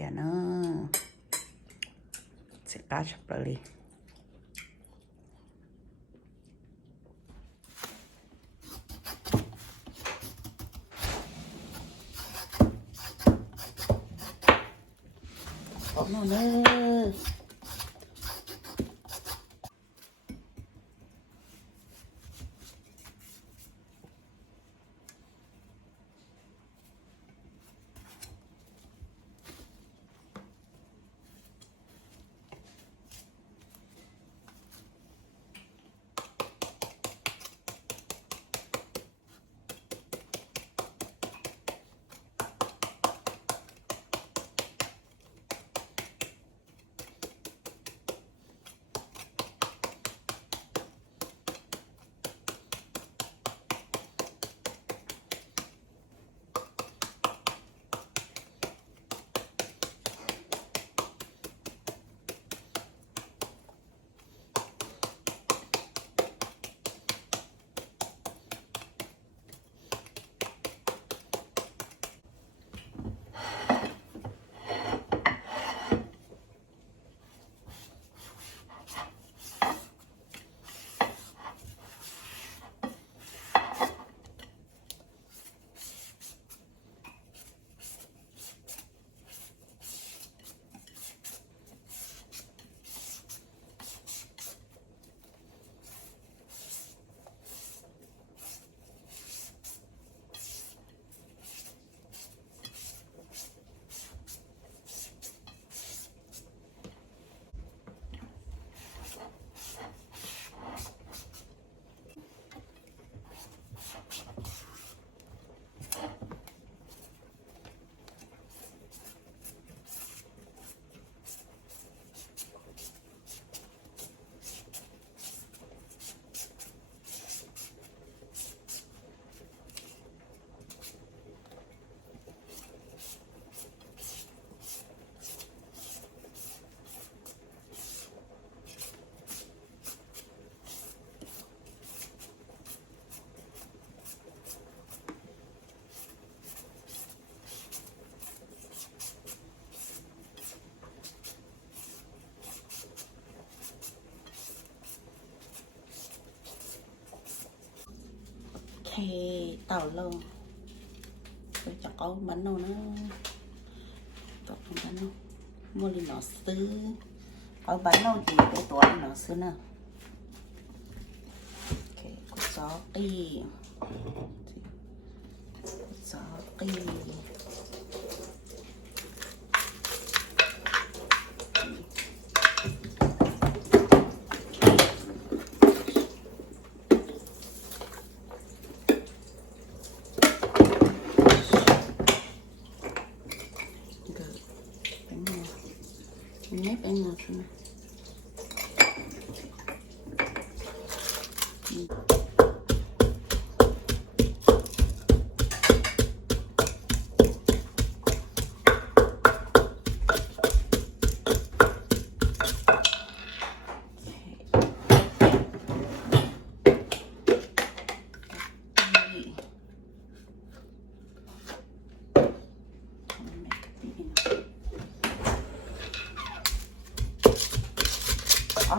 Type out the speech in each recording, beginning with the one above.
Dạ nó sẽ cá chập lại đi. Nó nữa. Thì tàu luôn tôi chắc có bánh đâu nó tốt bánh đâu mua đi nó xứ có bánh đâu thì cái tuổi nó xứ nào ok có gió đi gió đi nếp anh ngọt rồi.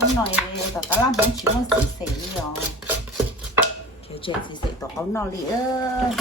Ông nói tao ta làm bánh chưng xì xì rồi, kiểu chuyện xì xì tao ông nói đi ơi.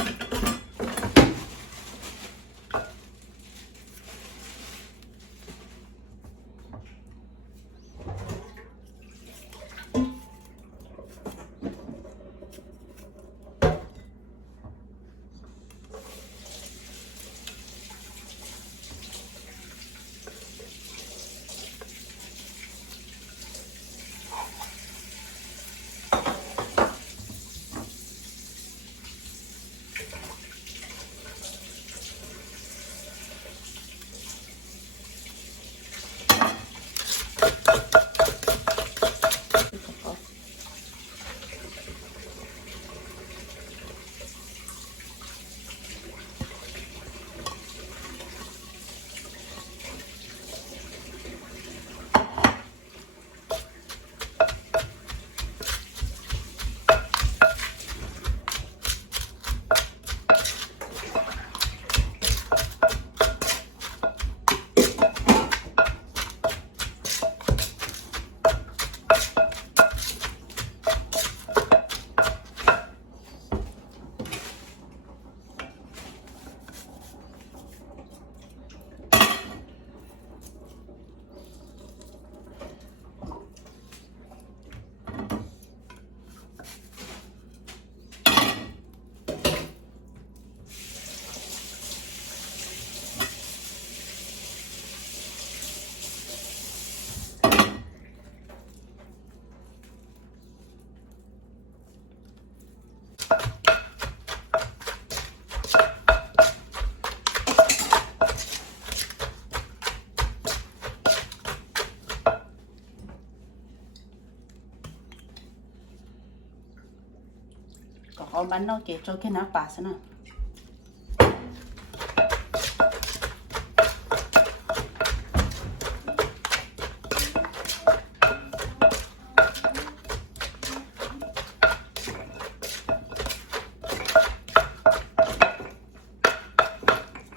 만나게 좋게 나빠서는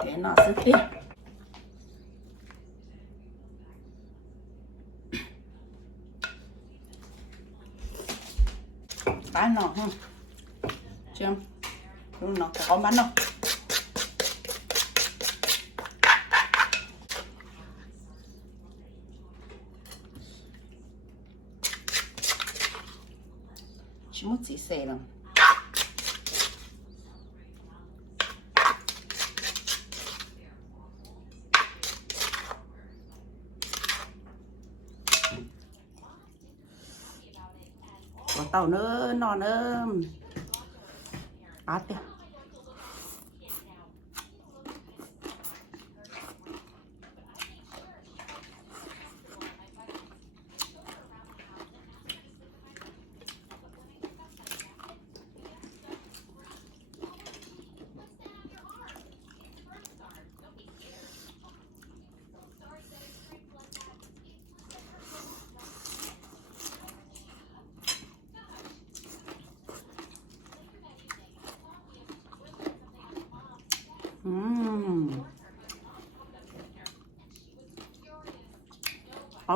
để nó sức đi bán nó không chưa nó có bán đâu chỉ muốn chỉ xẻ đâu có tàu nữa non nữa át đi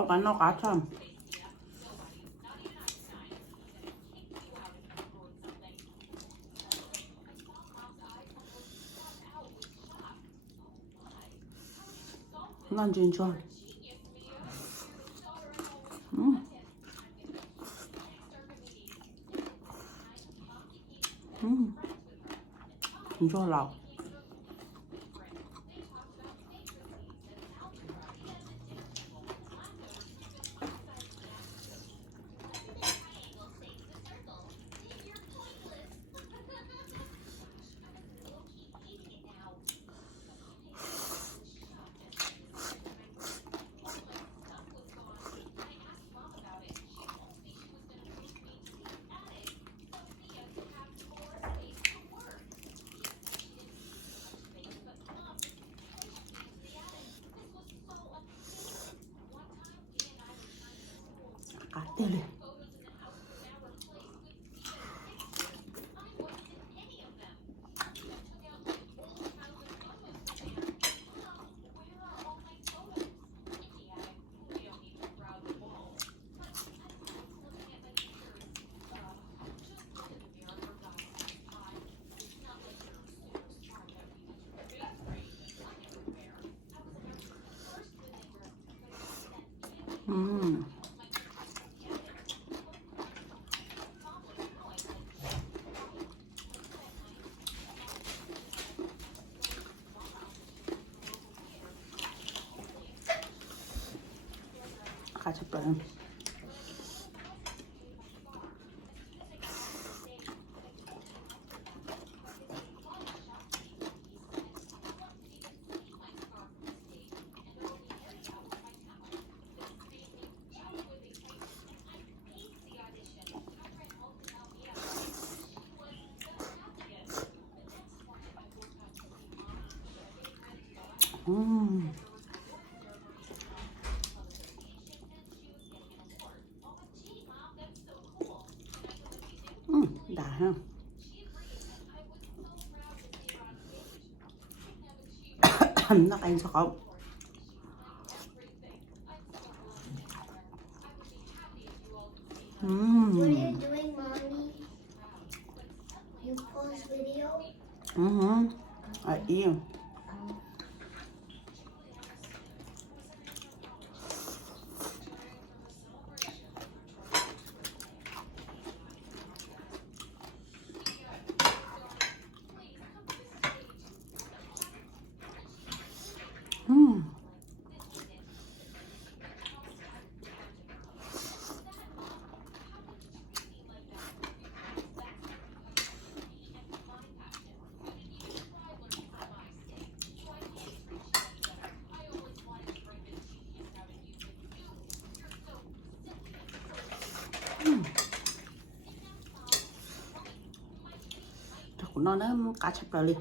bán nó cá chầm ngon 진짜 진짜 라오 cá tê 가져버려 đã ha nó ăn sao không What are you doing, Mommy? You pause video? Yêu của nó cá chép rồi liền